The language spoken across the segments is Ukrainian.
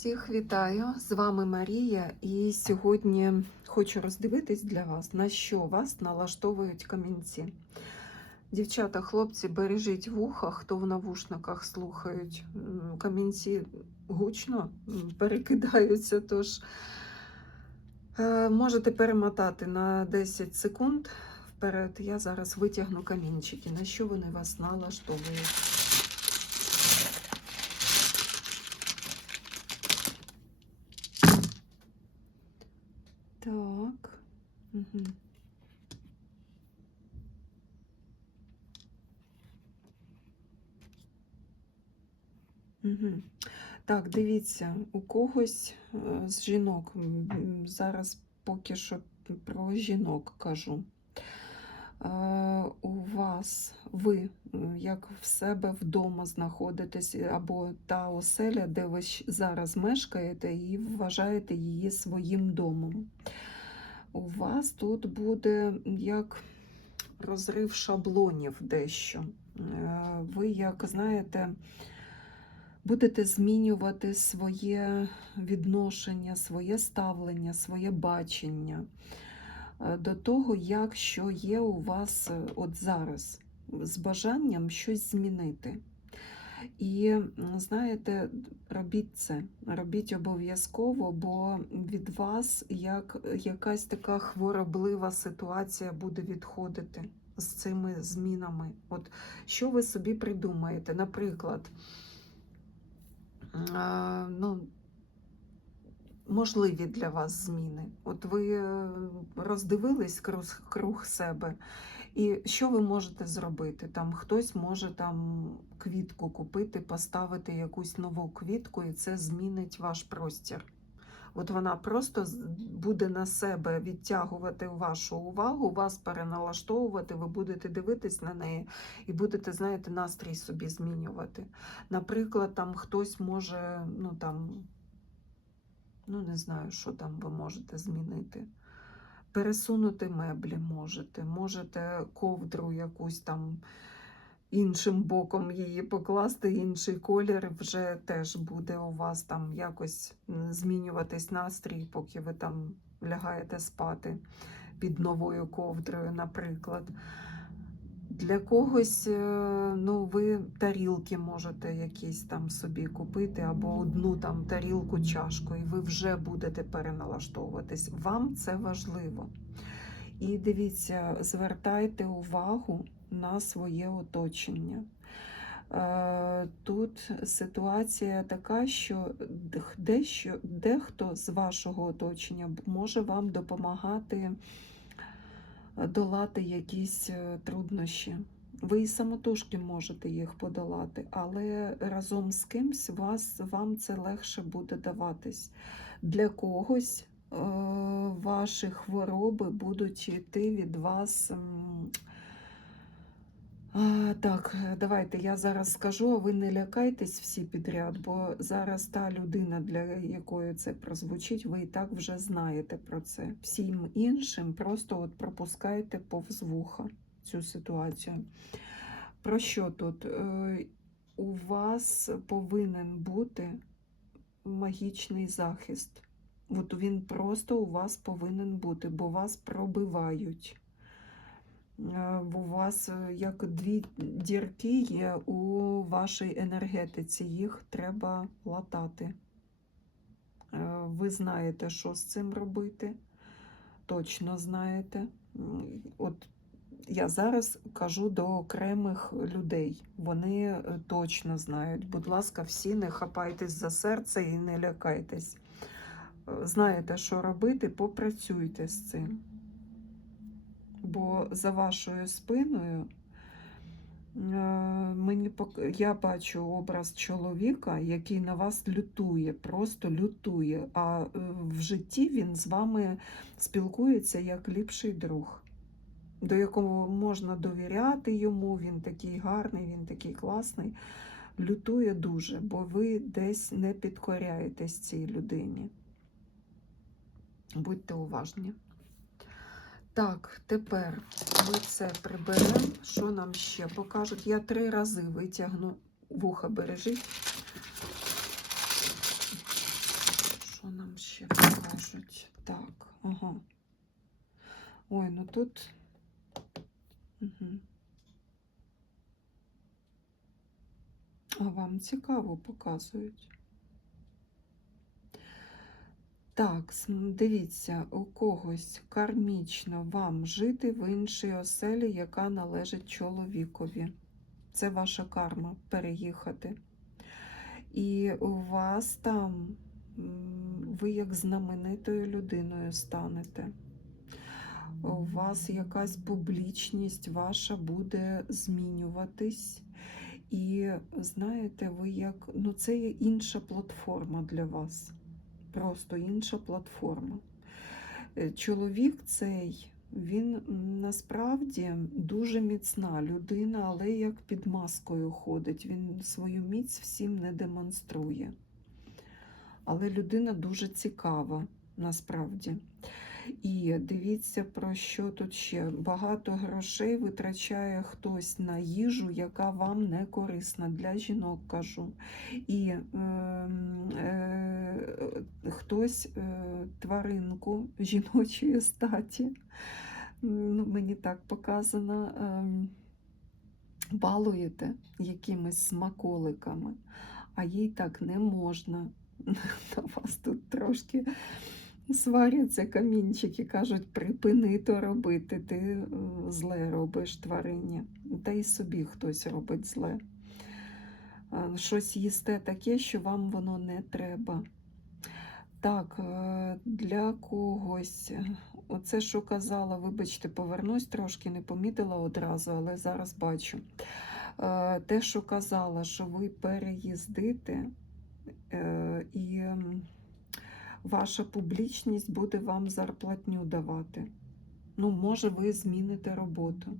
Всіх вітаю! З вами Марія, і сьогодні хочу роздивитись для вас, на що вас налаштовують камінці. Дівчата, хлопці, бережіть вуха, хто в навушниках слухають. Камінці гучно перекидаються, тож е, можете перемотати на 10 секунд вперед. Я зараз витягну камінчики, на що вони вас налаштовують. Так. Так, дивіться, у когось е, з жінок, зараз поки що про жінок кажу. Е, У вас, ви, як в себе вдома знаходитесь, або та оселя, де ви зараз мешкаєте, і вважаєте її своїм домом. У вас тут буде як розрив шаблонів дещо. Е, Ви, як знаєте, будете змінювати своє відношення, своє ставлення, своє бачення е, до того, як що є у вас е, от зараз, з бажанням щось змінити. І знаєте, робіть це, робіть обов'язково, бо від вас як якась така хвороблива ситуація буде відходити з цими змінами. От що ви собі придумаєте? Наприклад, ну, можливі для вас зміни. От ви е, роздивились круг себе, і що ви можете зробити? Там хтось може там квітку купити, поставити якусь нову квітку, і це змінить ваш простір. От вона просто буде на себе відтягувати вашу увагу, вас переналаштовувати, ви будете дивитись на неї і будете, знаєте, настрій собі змінювати. Наприклад, там хтось може, ну там, ну не знаю, що там ви можете змінити. Пересунути меблі можете, можете ковдру якусь там іншим боком її покласти, інший колір вже теж буде у вас там якось змінюватись настрій, поки ви там лягаєте спати під новою ковдрою, наприклад. Для когось, е, ну, ви тарілки можете якісь там собі купити, або одну там тарілку, чашку, і ви вже будете переналаштовуватись. Вам це важливо. І дивіться, звертайте увагу на своє оточення. Е, Тут ситуація така, що дехто з вашого оточення може вам допомагати долати якісь е, труднощі. Ви і самотужки можете їх подолати, але разом з кимсь вас, вам це легше буде даватись. Для когось е, ваші хвороби будуть йти від вас. А, так, е, давайте я зараз скажу, а ви не лякайтесь всі підряд, бо зараз та людина, для якої це прозвучить, ви і так вже знаєте про це. Всім іншим просто от пропускайте повз вуха цю ситуацію. Про що тут? Е, У вас повинен бути магічний захист. От він просто у вас повинен бути, бо вас пробивають. Е, У вас е, як дві дірки є у вашій енергетиці, їх треба латати. Е, Ви знаєте, що з цим робити, точно знаєте. От я зараз кажу до окремих людей. Вони точно знають. Будь ласка, всі не хапайтесь за серце і не лякайтесь. Знаєте, що робити, попрацюйте з цим. Бо за вашою спиною е, мені я бачу образ чоловіка, який на вас лютує, просто лютує. А е, в житті він з вами спілкується як ліпший друг, до якого можна довіряти йому. Він такий гарний, він такий класний. Лютує дуже, бо ви десь не підкоряєтесь цій людині. Будьте уважні. Так, тепер ми це приберемо. Що нам ще покажуть? Я три рази витягну вуха бережіть. Що нам ще покажуть? Так, ага. Ой, ну тут. Угу. А вам цікаво показують. Так, дивіться, у когось кармічно вам жити в іншій оселі, яка належить чоловікові. Це ваша карма переїхати. І у вас там ви як знаменитою людиною станете. У вас якась публічність ваша буде змінюватись. І знаєте, ви як ну це є інша платформа для вас. Просто інша платформа. Е, Чоловік цей, він насправді дуже міцна людина, але як під маскою ходить. Він свою міць всім не демонструє. Але людина дуже цікава насправді. І дивіться, про що тут ще. Багато грошей витрачає хтось на їжу, яка вам не корисна. Для жінок кажу. І е, е, хтось е, тваринку жіночої статі, ну, мені так показано, е, балуєте якимись смаколиками, а їй так не можна. На вас тут трошки сваряться камінчики, кажуть, припини то робити, ти е, зле робиш тварині. Та й собі хтось робить зле. Е, Щось їсте таке, що вам воно не треба. Так, е, для когось, оце, що казала, вибачте, повернусь трошки, не помітила одразу, але зараз бачу. Те, що казала, що ви переїздите, і ваша публічність буде вам зарплатню давати. Ну, може, ви зміните роботу,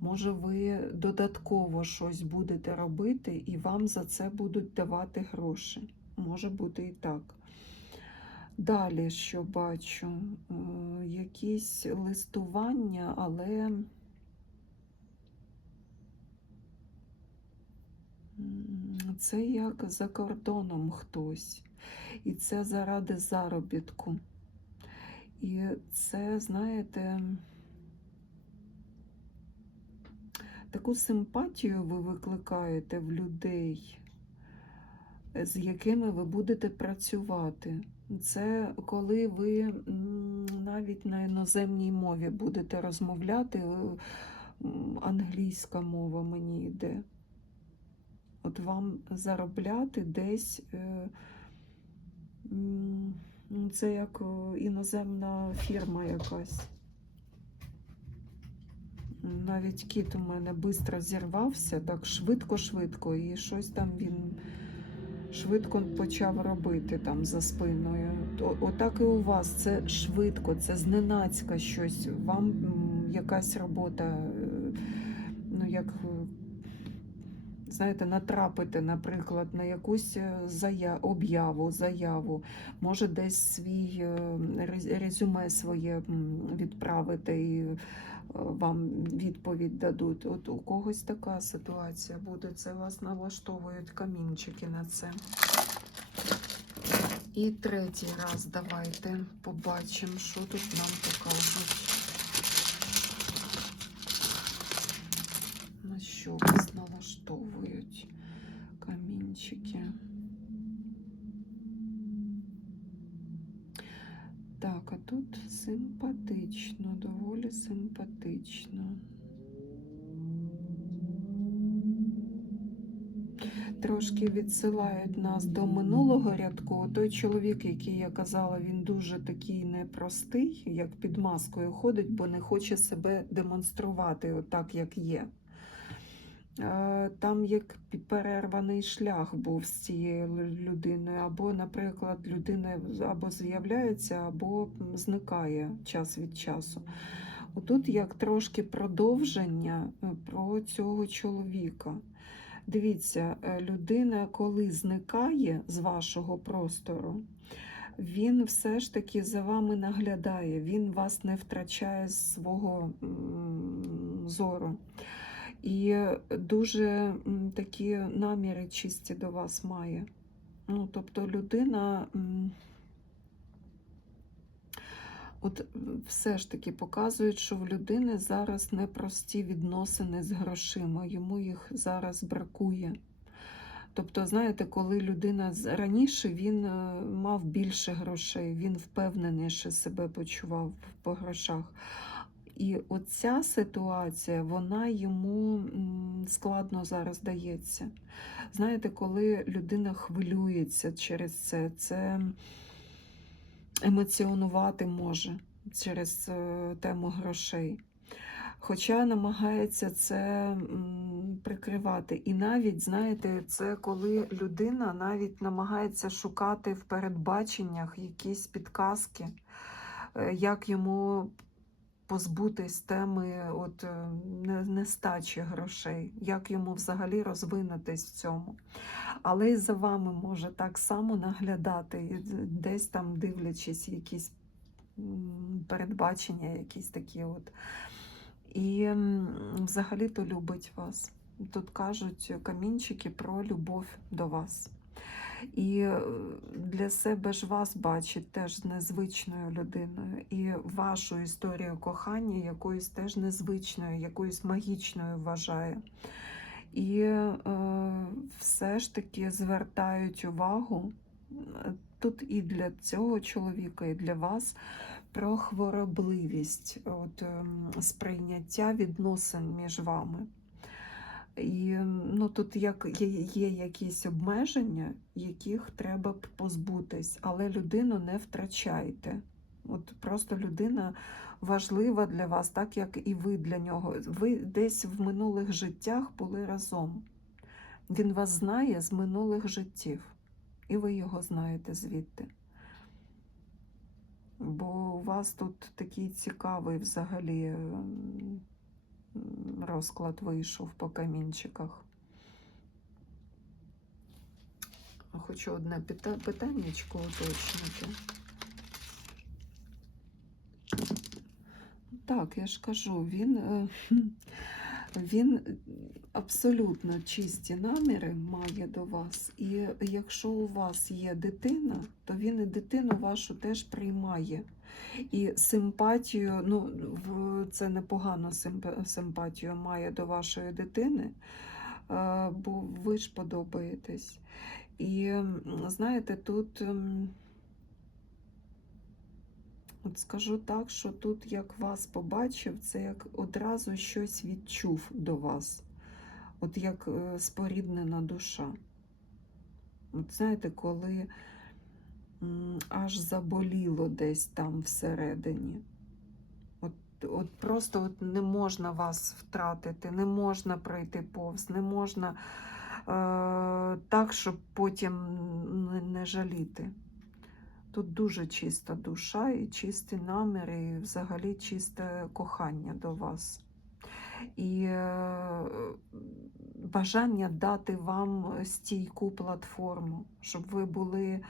може, ви додатково щось будете робити, і вам за це будуть давати гроші. Може бути і так. Далі, що бачу, Е, якісь листування, але це як за кордоном хтось. І це заради заробітку. І це, знаєте, таку симпатію ви викликаєте в людей, з якими ви будете працювати. Це коли ви навіть на іноземній мові будете розмовляти, е, англійська мова мені йде. От вам заробляти десь. Е, ну, Це як е, іноземна фірма якась. Навіть кіт у мене швидко зірвався, так швидко-швидко, і щось там він швидко почав робити там за спиною. Отак і у вас це швидко, це зненацька щось. Вам якась робота, е, ну як. Знаєте, натрапити, наприклад, на якусь е, зая... об'яву, заяву, може десь свій е, резюме своє відправити і е, вам відповідь дадуть. От у когось така ситуація буде. Це вас налаштовують камінчики на це. І третій раз давайте побачимо, що тут нам покажуть. На що вас налаштовують камінчики? Так, а тут симпатично, доволі симпатично. Трошки відсилають нас до минулого рядку. Той чоловік, який я казала, він дуже такий непростий, як під маскою ходить, бо не хоче себе демонструвати отак, як є. Е, Там як перерваний шлях був з цією людиною, або, наприклад, людина або з'являється, або зникає час від часу. Отут як трошки продовження е, про цього чоловіка. Дивіться, е, людина, коли зникає з вашого простору, він все ж таки за вами наглядає, він вас не втрачає з свого зору. І дуже такі наміри чисті до вас має. Ну, тобто людина От е, все ж таки показують, що в людини зараз непрості відносини з грошима, йому їх зараз бракує. Тобто, знаєте, коли людина раніше він е, мав більше грошей, він впевненіше себе почував по грошах. І оця ситуація, вона йому складно зараз дається. Знаєте, коли людина хвилюється через це, це емоціонувати може через е, тему грошей. Хоча намагається це прикривати. І навіть, знаєте, це коли людина навіть намагається шукати в передбаченнях якісь підказки, е, як йому позбутись теми от, е, нестачі грошей, як йому взагалі розвинутись в цьому. Але і за вами може так само наглядати, десь там дивлячись якісь передбачення, якісь такі от. І взагалі-то любить вас. Тут кажуть камінчики про любов до вас. І е, для себе ж вас бачить теж незвичною людиною. І вашу історію кохання якоюсь теж незвичною, якоюсь магічною вважає. І е, все ж таки звертають увагу е, тут і для цього чоловіка, і для вас про хворобливість, от, ем, сприйняття відносин між вами. І ну, тут як є, є якісь обмеження, яких треба позбутись, але людину не втрачайте. От просто людина важлива для вас, так як і ви для нього. Ви десь в минулих життях були разом. Він вас знає з минулих життів, і ви його знаєте звідти. Бо у вас тут такий цікавий взагалі розклад вийшов по камінчиках. Хочу одне пита- питаннячко уточнити. Так, я ж кажу, він, е, він абсолютно чисті наміри має до вас. І якщо у вас є дитина, то він і дитину вашу теж приймає. І симпатію, ну, це непогано симп- симпатію має до вашої дитини, е, бо ви ж подобаєтесь. І знаєте, тут. ем, От скажу так, що тут, як вас побачив, це як одразу щось відчув до вас, от як е, споріднена душа. От знаєте, коли аж заболіло десь там всередині. От, от просто от не можна вас втратити, не можна пройти повз, не можна е, так, щоб потім не, не жаліти. Тут дуже чиста душа і чисті наміри, і взагалі чисте кохання до вас. І е, бажання дати вам стійку платформу, щоб ви були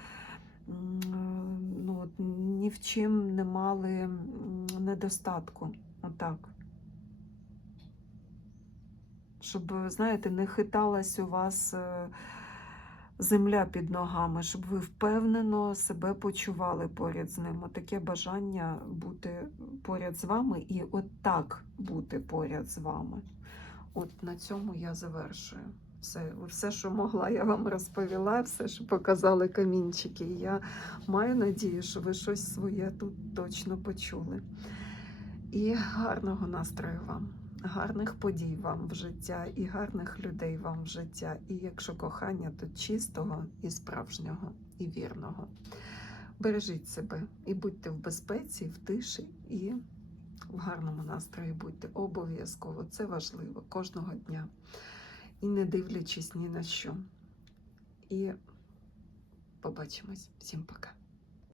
ну, ні в чим не мали недостатку. Отак. Щоб, знаєте, не хиталась у вас. е, земля під ногами, щоб ви впевнено себе почували поряд з ним. Таке бажання бути поряд з вами і от так бути поряд з вами. От на цьому я завершую. Все, все, що могла, я вам розповіла, все, що показали камінчики. Я маю надію, що ви щось своє тут точно почули. І гарного настрою вам гарних подій вам в життя і гарних людей вам в життя. І якщо кохання, то чистого і справжнього і вірного. Бережіть себе і будьте в безпеці, в тиші і в гарному настрої будьте обов'язково. Це важливо кожного дня. І не дивлячись ні на що. І побачимось. Всім пока.